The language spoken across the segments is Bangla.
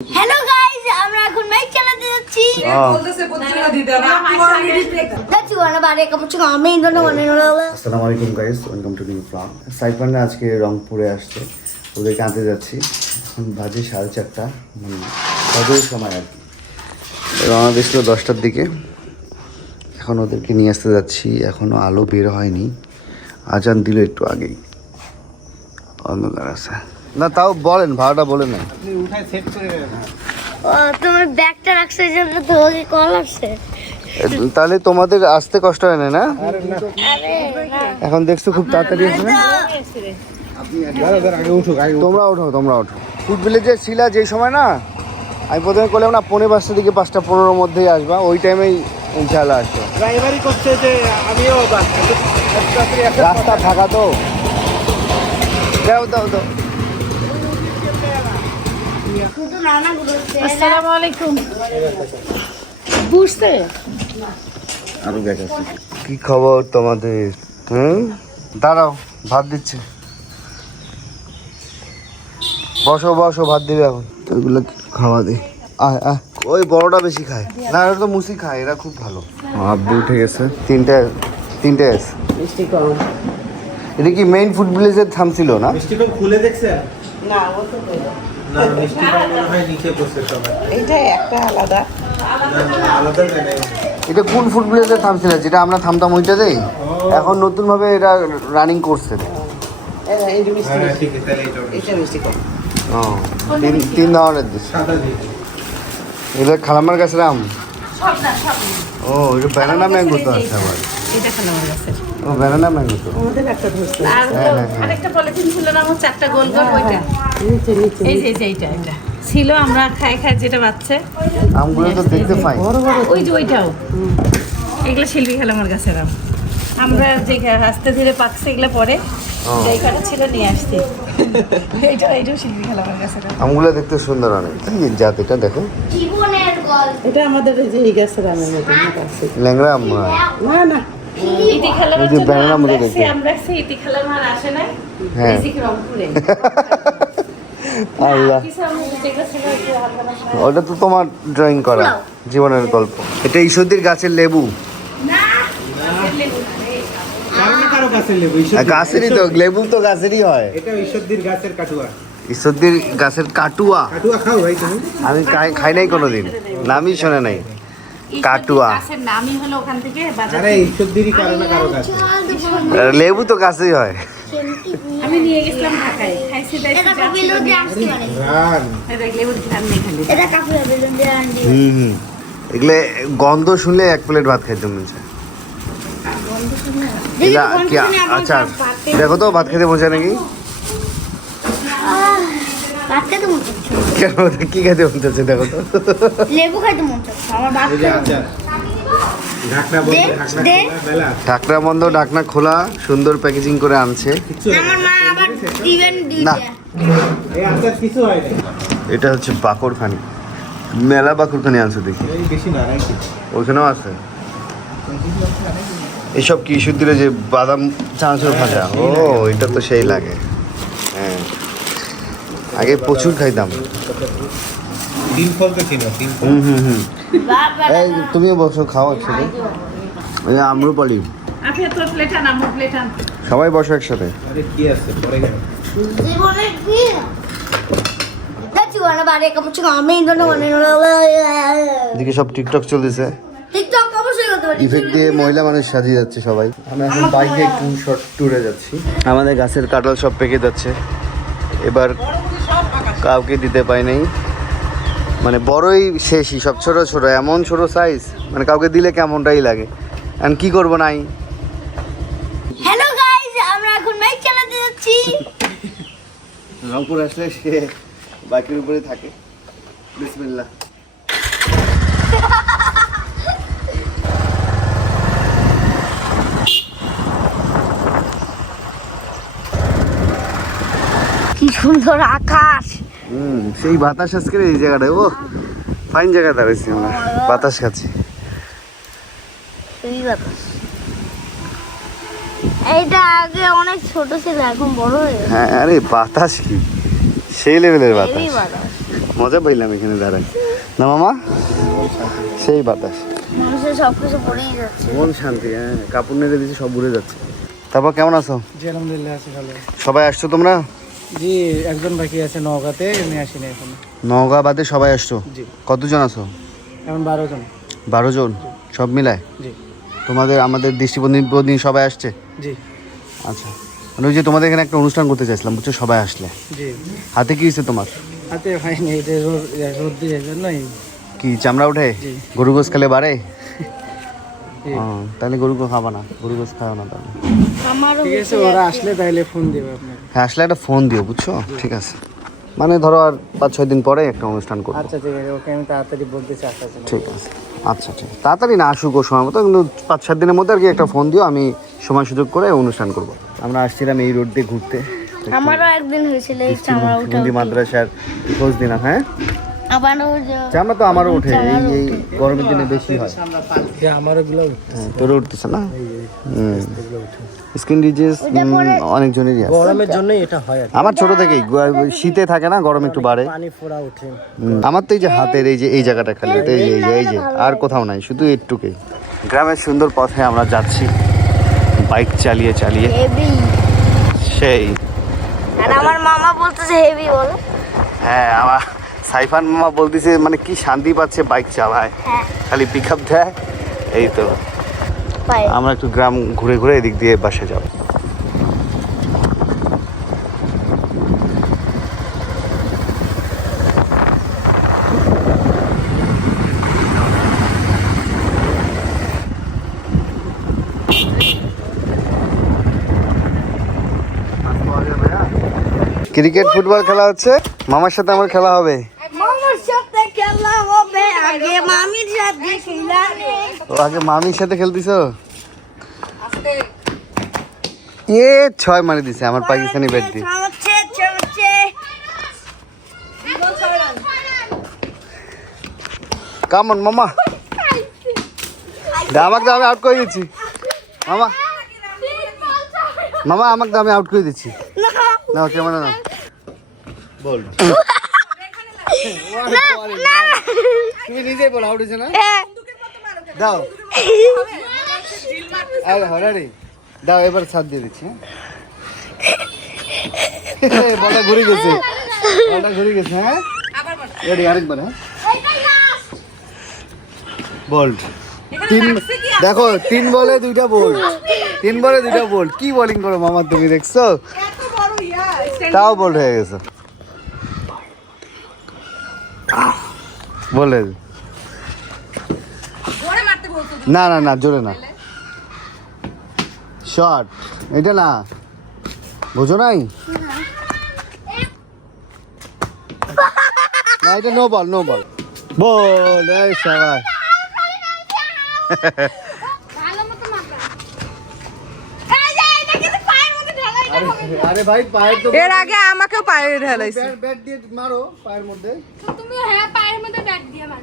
হ্যালো গাইস আমরা এখন বাইক চালাতে যাচ্ছি। মনে আসসালামু আলাইকুম guys welcome to new blog সাইফানরা আজকে রংপুরে আসছে। ওদেরকে আনতে যাচ্ছি। এখন বাজে সাড়ে চারটা মানে সদরের সময় আর কি। রওনা দিয়েছিল দশটার দিকে। এখন ওদেরকে নিয়ে আসতে যাচ্ছি। এখনও আলো বের হয়নি। আজান দিল একটু আগেই। অন্ধকার আছে। না তাও বলেন ভাড়াটা বলে না ও, তোমার ব্যাগটা রাখছে জন্য তোমাকে কল আসছে। তাহলে তোমাদের আসতে কষ্ট হয় না না? এখন দেখছ খুব তাড়াতাড়ি আসবে। না। তোমরা ওঠো তোমরা ওঠো। ফুড ভিলেজে ছিলা যে সময় না? আমি প্রথমে করলাম না পনেরো পাঁচটা দিকে পাঁচটা পনেরোর মধ্যেই আসবা ওই টাইমেই ইনশাল্লাহ আসবে। ড্রাইভারই করছে যে আমিও রাস্তা ফাঁকা তো? দাও দাও দাও নানা আসসালামু আলাইকুম। বুঝতে? আরও ব্যাগ কি খবর তোমাদের? হুম? দাঁড়াও ভাত দিচ্ছে। বসো বসো ভাত দিবে এখন। ওইগুলো খাওয়া দে। আয় আয়। ওই বড়টা বেশি খায়। না এরা তো মুসি খায় এরা খুব ভালো। আব্বু উঠে গেছে। তিনটে তিনটে আছে মিষ্টি কম। এটা কি মেইন ফুড ভিলেজের থামছিল না? মিষ্টি কম খুলে দেখছে? না ও তো। না মিষ্টি কম মনে হয় নিচে বসে সবাই। এইটা একটা আলাদা। না, না, আলাদা জায়গায় এটা কোন ফুড থামছিল? যেটা আমরা থামতাম ওইটাতেই এখন নতুন ভাবে এটা রানিং করছে। হ্যাঁ এটা তিন তিন ধরনের দিস। এটা খালামার কাছে রাম। ও এটা ব্যানানা ম্যাঙ্গো তো আছে আবার। এটা খেলে আমার কাছে। ও ব্যানানা ম্যাঙ্গো তো। আমাদের একটা ধরছে। আর হ্যাঁ, হ্যাঁ, হ্যাঁ। আরেকটা পলিথিন ছিল না আমার চারটা গোল গোল ওইটা। নিচে নিচে এই যে এইটা এটা ছিল আমরা খাই খাই যেটা বাচ্চা। আমগুলো তো দেখতে পাই। বড় বড়। ওই যে ওইটাও। এগুলো শিল্পী খেলা আমার কাছে রাম আমরা যে আস্তে ধীরে পাকছে এগুলো পরে কটা ছিল নিয়ে আসছি। এইটা এইটাও শিল্পী খেলা আমার কাছে রাম আমগুলো দেখতে সুন্দর অনেক। কি জাত এটা দেখো। জীবনের গল্প এটা আমাদের এই যে এই গাছের আমের মতো ল্যাংড়া আম না না। ইতি খেলার ওই যে আমরা রাখছি, আমরা রাখছি ইতি খেলার মার আসে নাই হ্যাঁ। বেশি রংপুরে আল্লাহ। ওটা তো তোমার ড্রয়িং করা জীবনের গল্প। এটা ঈশ্বরদীর গাছের লেবু। গাছেরই তো লেবু তো গাছেরই হয়। এটা ঈশ্বরদীর গাছের কাটুয়া। ঈশ্বরদীর গাছের কাটুয়া। কাটুয়া খাও ভাই তুমি। আমি খাই- খাই নাই কোনোদিন। নামই শোনে নাই। কাটুয়া। নামই হলো ওখান থেকে বাজার আরে কারও না কারও গাছে লেবু তো গাছেই হয়। আমি নিয়ে গেছিলাম ঢাকায়। খাইছি এটা এটা আনছি। হুম হুম। এগুলো গন্ধ শুনলে এক প্লেট ভাত খাইতে মনে এগুলা দেখো তো ভাত খেতে বসে নাকি? খেতে মন চাচ্ছে কেন? কি খেতে মন চাচ্ছে দেখো তো। লেবু খাইতে মন চাচ্ছে আমার ভাত খেতে ঢাকনা বন্ধ ঢাকনা খোলা বেলা। ঢাকনা বন্ধ ঢাকনা খোলা সুন্দর প্যাকেজিং করে আনছে। কিচ্ছু আমার মা আবার দিবেন না। দুইটা এই আচার কিছু হয় না। এটা হচ্ছে বাকরখানি। মেলা বাকরখানি আনছে দেখি। ওখানেও আছে। এসব কি দিলে যে বাদাম চানাচুর ভাজা? ও এটা তো সেই লাগে। আগে প্রচুর খাইতাম। তিন ফল তো কিনো তিন ফল। হুম হুম হুম। এই তুমিও বসো খাও একসাথে। ওই আম্রপালি আন সবাই বসো একসাথে। এদিকে সব টিকটক চলতেছে। টিকটক অবশ্যই করতে পারি। ইফেক্ট দিয়ে মহিলা মানুষ সাজিয়ে যাচ্ছে সবাই। আমরা এখন বাইকে একটু শর্ট ট্যুরে যাচ্ছি। আমাদের গাছের কাঁঠাল সব পেকে যাচ্ছে। এবার কাউকে দিতে পাই নাই। মানে বড়ই শেষই সব ছোট ছোট এমন ছোট সাইজ মানে কাউকে দিলে কেমনটাই লাগে। আর কি করব নাই? হ্যালো গাইস আমরা এখন বাইক চালাতে যাচ্ছি। রংপুর আসলে সে বাইকের উপরে থাকে। বিসমিল্লাহ। কি সুন্দর আকাশ। হুম সেই বাতাস আজকে এই জায়গাটায় ও ফাইন জায়গায় দাঁড়াইছি আমরা বাতাস খাচ্ছি। এইটা আগে অনেক ছোট ছিল এখন বড় হয়ে হ্যাঁ আরে বাতাস কি? সেই লেভেলের বাতাস। বাতাস। মজা পাইলাম এখানে দাঁড়াই। না মামা? সেই বাতাস। মানুষের সব পড়েই যাচ্ছে। মন শান্তি হ্যাঁ কাপড় নেড়ে দিয়েছি সব উড়ে যাচ্ছে। তারপর কেমন আছো? জি আলহামদুলিল্লাহ আছি ভালো। সবাই আসছো তোমরা? জি একজন বাকি আছে নওগাঁতে এমনি আসিনি এখন। নওগাঁ বাদে সবাই আসছো? জি। কতজন আছো? এখন বারো জন। বারো জন? সব মিলায়? জি। তোমাদের আমাদের দৃষ্টিপ্রতিনিধি সবাই আসছে? জি। আচ্ছা। মানে ওই যে তোমাদের এখানে একটা অনুষ্ঠান করতে চাইছিলাম বুঝছ সবাই আসলে। জি। হাতে কি হয়েছে তোমার? হাতে হয়নি এটা রোদ রোদ দিয়ে কি চামড়া উঠে। গরু গোস খেলে বাড়ে? তাহলে গরু গো খাবা না গরু গোস খাও না তাহলে। আমারও ঠিক আছে ওরা আসলে তাহলে ফোন দেবে আপনাকে। হ্যাঁ আসলে একটা ফোন দিও বুঝছ? ঠিক আছে। মানে ধরো আর পাঁচ ছয় দিন পরে একটা অনুষ্ঠান করব। আচ্ছা ঠিক আছে ওকে আমি তাড়াতাড়ি বলতেছি আসার জন্য। ঠিক আছে। আচ্ছা ঠিক আছে। তাড়াতাড়ি না আসুক ও সময় মতো কিন্তু পাঁচ সাত দিনের মধ্যে আর কি একটা ফোন দিও আমি সময় সুযোগ করে অনুষ্ঠান করব। আমরা আসছিলাম এই রোড দিয়ে ঘুরতে। আমারও একদিন হয়েছিল এই চামড়া উঠা হিন্দি মাদ্রাসার খোঁজ দিলাম হ্যাঁ? আমারও চামড়া তো আমারও ওঠে এই এই গরমের দিনে বেশি হয়। আমারও গুলো হ্যাঁ, তোরও উঠতেছে না? স্কিন ডিজিজ অনেকজনেরই আছে। গরমের জন্যই এটা হয় আমার ছোট থেকেই শীতে থাকে না গরম একটু বাড়ে। পানি ফোড়া ওঠে। আমার তো এই যে হাতের এই যে এই জায়গাটা খালি এই যে এই যে এই যে আর কোথাও নাই শুধু একটুকেই গ্রামের সুন্দর পথে আমরা যাচ্ছি। বাইক চালিয়ে চালিয়ে। সেই। আর আমার মামা বলতেছে হেভি বলো। হ্যাঁ আমার সাইফান মামা বলতেছে মানে কি শান্তি পাচ্ছে বাইক চালায়? হ্যাঁ। খালি পিক আপ দেয় এই তো। আমরা একটু গ্রাম ঘুরে ঘুরে এদিক দিয়ে বাসে যাব। ক্রিকেট ফুটবল খেলা হচ্ছে? মামার সাথে আমার খেলা হবে মামার সাথে খেলা হবে আগে মামির সাথে খেলা ও আগে মামির সাথে খেলতিস এ ছয় মারি দিছে আমার পাকিস্তানি ব্যাট দিয়ে চলছে চলছে। কামন মামা দা আমাকে তো আমি আউট করে দিচ্ছি। মামা। মামা আমাকে তো আমি আউট করে দিচ্ছি। না কেমন না বল তুমি নিজেই বল আউট হয়েছে না? দাও। আরে হরারি। দাও এবার সাথ দিয়ে দিচ্ছি হ্যাঁ? বলটা ঘুরে গেছে। বলটা ঘুরে গেছে হ্যাঁ? রেডি আরেকবার হ্যাঁ? বল তিন দেখো তিন বলে দুইটা বল তিন বলে দুইটা বল কি বোলিং করো মামা তুমি দেখছ? তাও বল হয়ে গেছে। বলে না না না জোরে না। শর্ট এটা না। বুঝো নাই? না এটা নো বল নো বল বল এই সবাই। আরে ভাই পায়ের তো এর আগে আমাকেও পায়ে ঢালাইছে। ব্যাট ব্যাট দিয়ে মারো পায়ের মধ্যে। হ্যাঁ পায়ের মধ্যে ব্যাট দিয়ে মার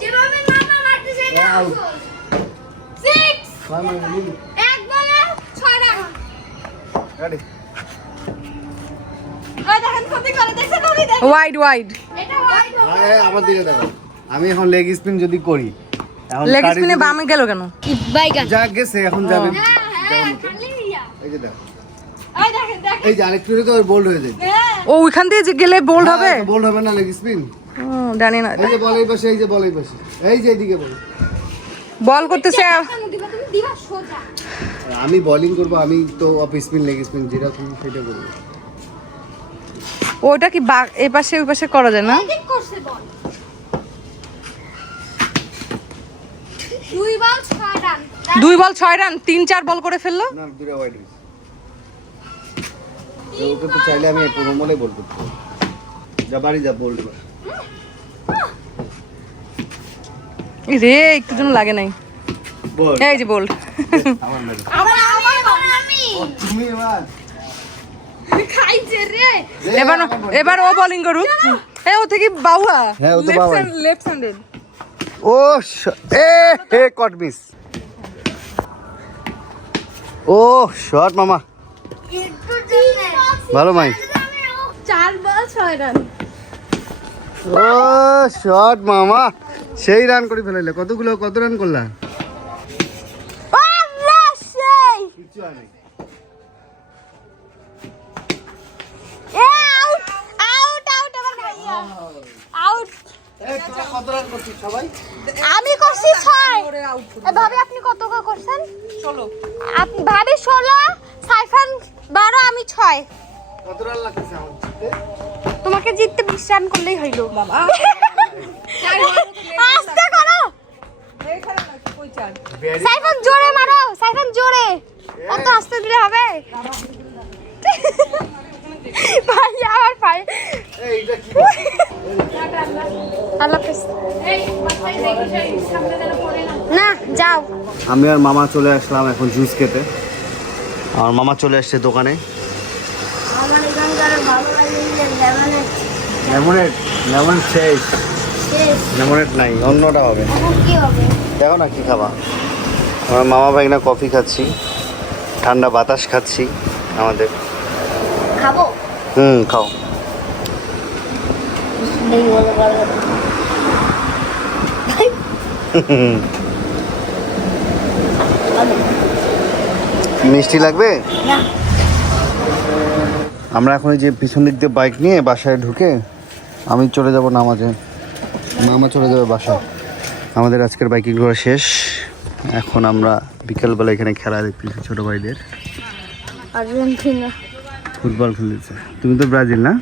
যেভাবে মামা. সিক্স। এক বলে ছয় রান। দেখ ওয়াইড ওয়াইড এটা ওয়াইড আরে, আমার দিকে দেখো। আমি এখন লেগ স্পিন যদি করি এখন লেগ স্পিনে বামে গেল কেন? যা গেছে এখন যাবে। হ্যাঁ হ্যাঁ খালি ইয়া। এই যে দেখো। এই আরেকটু তো বোল্ড হয়ে যাবে হ্যাঁ। ও ওইখান দিয়ে যে গেলে বোল্ড হবে? বোল্ড হবে না লেগ স্পিন ও, জানি না। এই যে বল এই পাশে এই যে বল এই পাশে। এই যে এদিকে বল। বল করতেছে কেন দিবা তুমি দিবা সোজা। আমি বোলিং করব আমি তো অফ স্পিন লেগ স্পিন যেটা তুমি সেটা করব। ওটা কি বা- এই পাশে ওই পাশে করা যায় না? ঠিক করছে বল। দুই বল ছয় রান। দুই বল ছয় রান তিন চার বল করে ফেলল? না দুটা ওয়াইড ওকে তো চাইলে আমি পুরো মলে বল করতে পারি। যা বাড়ি যা এই রে একটু জন্য লাগে নাই। বল। এই যে তুমি এবার। এবার এবার ও বোলিং করুক। এ ও থেকে বাউয়া। হ্যাঁ, ও লেফট হ্যান্ডেড ও এ হে কট মিস ও শট মামা। ভালো মাই। চার বল ছয় রান ও শট মামা। সেই রান করে ফেলাইলে। কতগুলো কত রান করলা? আমি এ আউট আউট আউট আমার ভাইয়া। আউট কত রান করছিস সবাই? আমি করছি ছয়। ভাবি আপনি কত করছেন? ষোলো। আপনি ভাবি ষোলো সাইফান বারো আমি ছয়। তোমাকে জিততে বিশ রান করলেই হইল আস্তে করো। সাইফান জোরে মারো সাইফান জোরে। অত আস্তে দিলে হবে? ভাই আমার ভাই। না যাও। আমি আর মামা চলে আসলাম এখন জুস খেতে। আমার মামা চলে আসছে দোকানে আমার এখানকার ভালো লাগে লেমনেড লেমন শেষ। লেমনেড নাই অন্যটা হবে। দেখো না কি খাবা। আমার মামা ভাই না কফি খাচ্ছি ঠান্ডা বাতাস খাচ্ছি আমাদের। খাব? হুম খাও। মিষ্টি লাগবে? না। আমরা এখন যে পিছন দিক দিয়ে বাইক নিয়ে বাসায় ঢুকে আমি চলে যাব নামাজে। মামা চলে যাবে বাসায়। আমাদের আজকের বাইকিং করা শেষ। এখন আমরা বিকেলবেলা এখানে খেলা দেখতেছি ছোটো ভাইদের। আর্জেন্টিনা। ফুটবল খেলতেছে। তুমি তো ব্রাজিল না?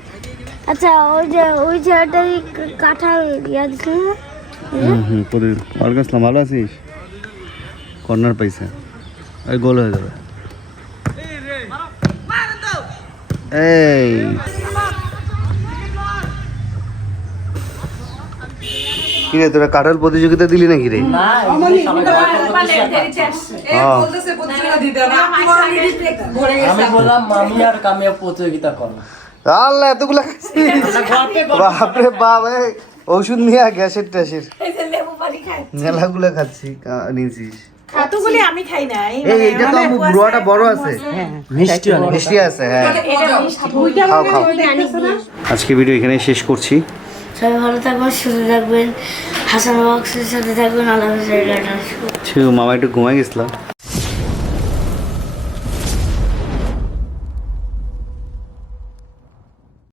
আচ্ছা ওই যে ওই ছেলেটাই কাঁঠাল ইয়া দিছিল হুম হুম ওয়ালাইকুম আসসালাম ভালো আছিস? কর্নার পাইছে। ওই গোল হয়ে যাবে। এই। কি রে তোরা কাঁঠাল প্রতিযোগিতা দিলি নাকি রে? হ্যাঁ। আমি বললাম মামি আর কামিয়া প্রতিযোগিতা করো। আল্লাহ এতগুলা বাপরে বাপ। এই ওষুধ নিয়ে গ্যাসের ট্যাসের। মেলাগুলো খাচ্ছি কা- নিয়েছিস। এতগুলি আমি খাই না এই এই তো আমু বুড়োটা বড় আছে। মিষ্টি মিষ্টি আছে হ্যাঁ। খাও খাও। আজকে ভিডিও এখানে শেষ করছি। সবাই ভালো থাকবেন সুস্থ থাকবেন। হাসান বক্সের সাথে থাকবেন আল্লাহ মামা একটু ঘুমাই গেছিলাম।